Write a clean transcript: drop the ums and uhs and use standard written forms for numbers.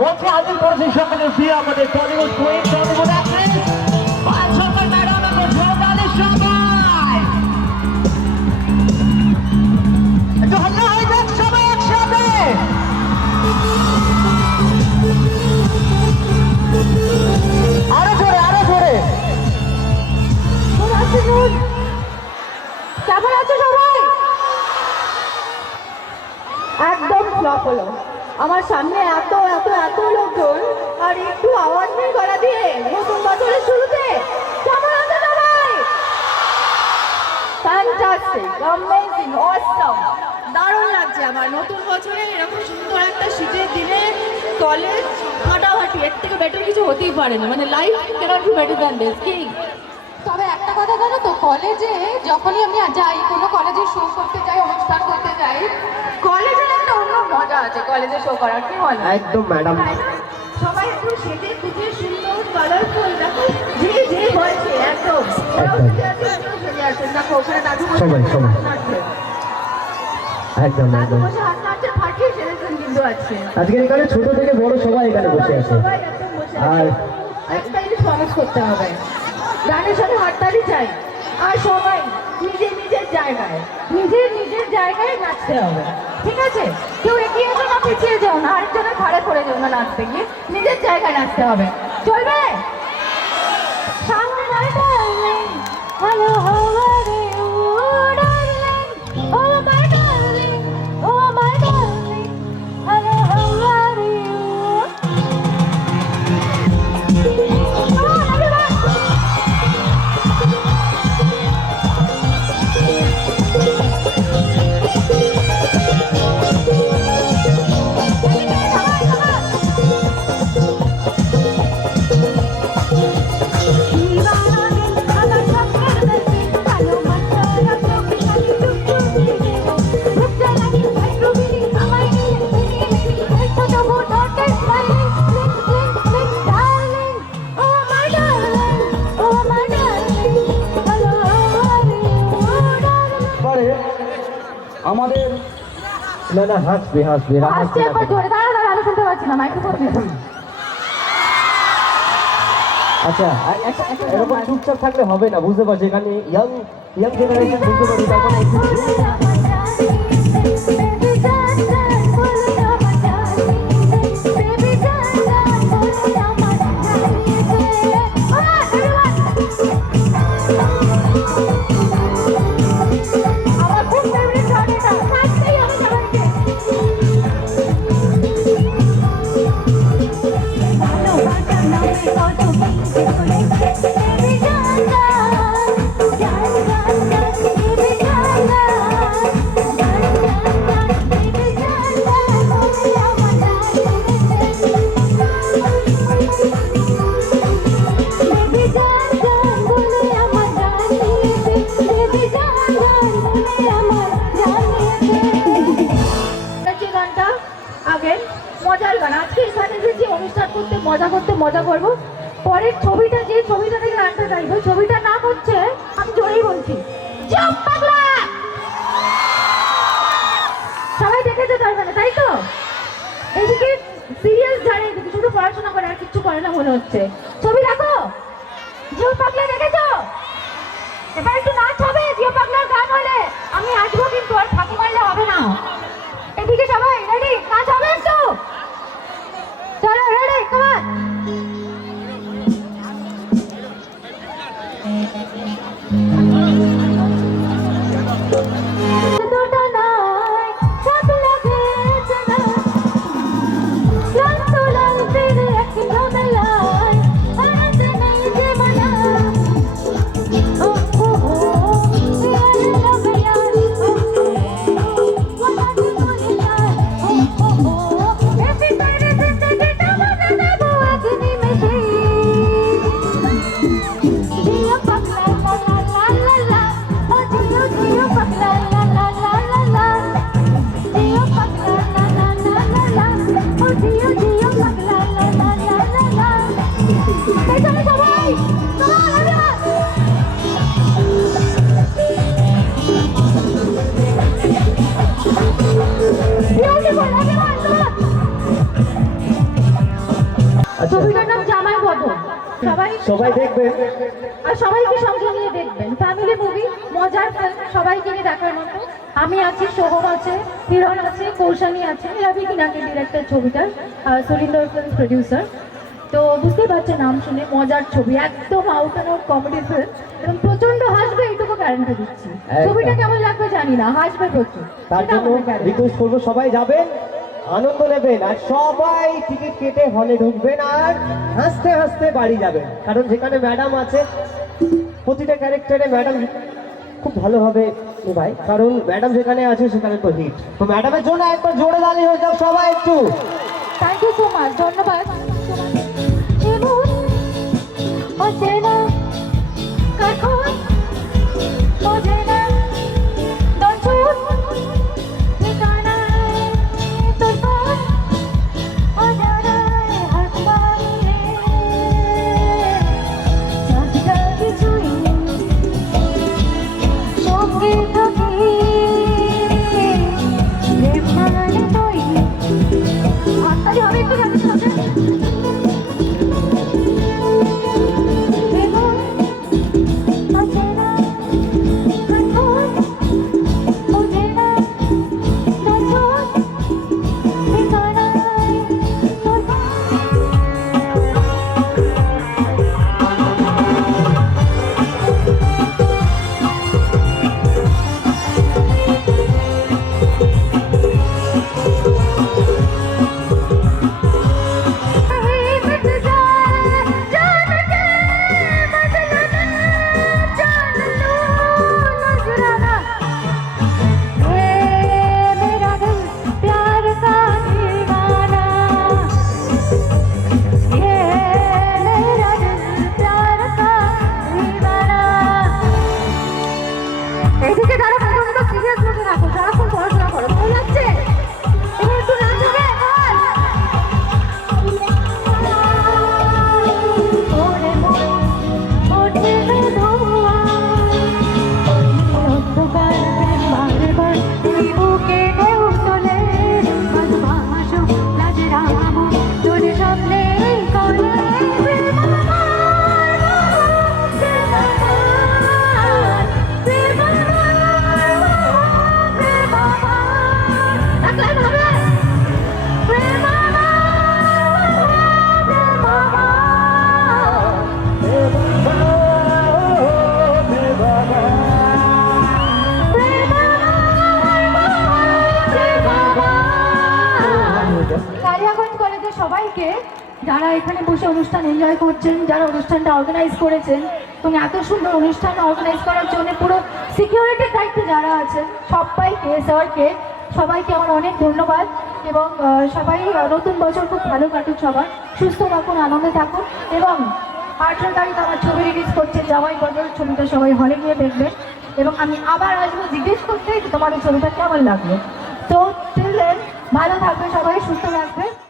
মঞ্চে হাজির করেছে সকলের প্রিয় আমাদের টলিউড কুইন টলিউড অ্যাক্ট্রেস পাঁচ সরকার ম্যাডাম এবং জোরদারের সবাই একটু হাল্লা হয়ে যাক সবাই একসাথে। আরো জোরে আরো জোরে। কেমন আছো সবাই? একদম ফ্লপ হলো। আমার সামনে এত এত এত লোকজন আর একটু আওয়াজ নেই গলা দিয়ে নতুন বছরের শুরুতে। কেমন আছো সবাই? ফ্যান্টাস্টিক, অ্যামেজিং, অসাম, দারুণ লাগছে আমার নতুন বছরে এরকম সুন্দর একটা শীতের দিনে কলেজ ফাটাফাটি। এর থেকে বেটার কিছু হতেই পারে না, মানে life cannot be better than this. কি তবে একটা কথা জানো তো, কলেজে যখনই আমি যাই, কোনো কলেজে শো করতে যাই, অনুষ্ঠান করতে যাই, কলেজের একটা অন্য মজা আছে কলেজে শো করার। কি বলে? একদম ম্যাডাম। সবাই একটু সেজে খুঁজে সুন্দর কালারফুল, দেখো যে যে বলছে একদম ওরাও সেজে আছে, ওরাও সেজে আছে। দেখো ওখানে দাদু বসে সবাই, সবাই। হাত নাড়ছে। একদম দাদু একদম। বসে হাত নাড়ছে, ফাটিয়ে সেজেছেন কিন্তু আছে। আজকে এখানে ছোট থেকে বড় সবাই এখানে বসে আছে। সবাই একদম বসে আর আছে। একটা জিনিস প্রমিস করতে হবে, গানের সাথে হাততালি চাই, আর সবাই নিজের নিজের জায়গায় নাচতে হবে। ঠিক আছে? কেউ এগিয়ে যাও না, পিছিয়ে যাও না, আরেকজনের ঘাড়ে পড়ে যাও না, নাচতে গিয়ে নিজের জায়গায় নাচতে হবে। চলবে? সামনে darling, hello, how are you, darling? Oh my darling, oh my darling, hello, how are you? Come on, everyone! পরে আমাদের না না হাসবে হাসবে আসছে একবার জোরে, দাঁড়া দাঁড়া, আমি শুনতে পাচ্ছি না, মাইক্রোফোন আচ্ছা এরকম চুপচাপ থাকলে হবে না, বুঝতে পারছি এখানে ইয়াং জেনারেশন বুঝতে পারছি, তার মানে একটু আমার খুব ফেভারিট গান এটা, নাচতেই হবে সবাইকে। গানটা আগে মজার গান, আজকে এখানে এসেছি অনুষ্ঠান করতে, মজা করবো। পরের ছবিটা, যে ছবিটা থেকে গানটা গাইবো, ছবিটার নাম হচ্ছে, আমি জোরেই বলছি, জব পাগলা। সবাই দেখেছে তার মানে, তাই তো? এইদিকে সিরিয়াস জানে, এদিকে শুধু পড়াশোনা করে আর কিচ্ছু করে না মনে হচ্ছে। ছবি দেখো, জিও পাগলা দেখেছো? এবার একটু নাচ হবে জিও পাগলার গান হলে, আমি আসবো কিন্তু, আর ফাঁকি মারলে হবে না। এদিকে সবাই রেডি, নাচ হবে একটু, চলো রেডি, কামান। Beautiful, everyone, look! আচ্ছা। ছবিটার নাম জামাই বদল। সবাই দেখবেন। আর সবাইকে সঙ্গে নিয়ে দেখবেন, ফ্যামিলি মুভি, মজার ফিল্ম, সবাইকে নিয়ে দেখার মতো। আমি আছি, সোহম আছে, হিরণ আছে, কৌশানী আছে, রবি কিনাকে ডিরেক্টর ছবিটার, সুরিন্দর ফিল্ম প্রডিউসার। তো বুঝতেই পারছেন নাম শুনে, মজার ছবি, একদম out and out comedy film, এবং প্রচন্ড হাসবে এইটুকু গ্যারান্টি দিচ্ছি। একদম। ছবিটা কেমন লাগবে জানি না, হাসবে প্রচুর, তার সেটা জন্য আমাদের guarantee। রিকোয়েস্ট করবো সবাই যাবেন, আনন্দ নেবেন, আর সবাই টিকিট কেটে হলে ঢুকবেন আর হাসতে হাসতে বাড়ি যাবেন। কারণ যেখানে ম্যাডাম আছে, প্রতিটা ক্যারেক্টারে ম্যাডাম খুব ভালোভাবে ভাই, কারণ ম্যাডাম যেখানে আছে সেখানে তো হিট। তো ম্যাডামের জন্য একবার জোরে দাঁড়িয়ে হয়ে যাও সবাই একটু। থ্যাংক ইউ সো মাচ, ধন্যবাদ। এমন অচেনা কখন অচেনা দর্শন ঠিকানায় তোর পর অজানায় হাত বাড়িয়ে চাঁদটা কিছুই নেই সঙ্গে থাকি প্রেম মানে তৈরি হাততালি হবে একটু গানের সাথে। এমন অচেনা কখন অচেনা দর্শন ঠিকানায় তোর मिट जाए जान के बदलना जान लो नजराना ये मेरा दिल प्यार का दीवाना ये मेरा दिल प्यार का दीवाना এদিকে যারা প্রথমত সিরিয়াস মুখে রাখো, সারাক্ষণ পড়াশোনা করো, ভালো লাগছে? এবার একটু নাচ হবে, বল। ওরে মন ওঠে ধোঁয়া, অন্ধকার বারবার তুই বুকে ঢেউ তোলে, ভালোবাসো লাজ রাখবো তোর সামনে কোলে, প্রেম আমার, প্রেম আমার, প্রেম আমার, প্রেম আমার। এক লাইন হবে? প্রেম আমার, প্রেম আমার, কালিয়াগঞ্জ কলেজের সবাইকে, যারা এখানে বসে অনুষ্ঠান এনজয় করছেন, যারা অনুষ্ঠানটা অর্গানাইজ করেছেন, এবং এত সুন্দর অনুষ্ঠান অর্গানাইজ করার জন্য পুরো সিকিউরিটির দায়িত্বে যারা আছেন, সবাইকে, স্যারকে, সবাইকে আমার অনেক ধন্যবাদ। এবং সবাই নতুন বছর খুব ভালো কাটুক, সবার সুস্থ থাকুন, আনন্দে থাকুন। এবং 18 তারিখ আমার ছবি রিলিজ করছে জামাই বদল, ছবিটা সবাই হলে গিয়ে দেখবেন। এবং আমি আবার আসবো জিজ্ঞেস করতে যে তোমাদের ছবিটা কেমন লাগলো। তো ভালো থাকবে সবাই, সুস্থ থাকবে।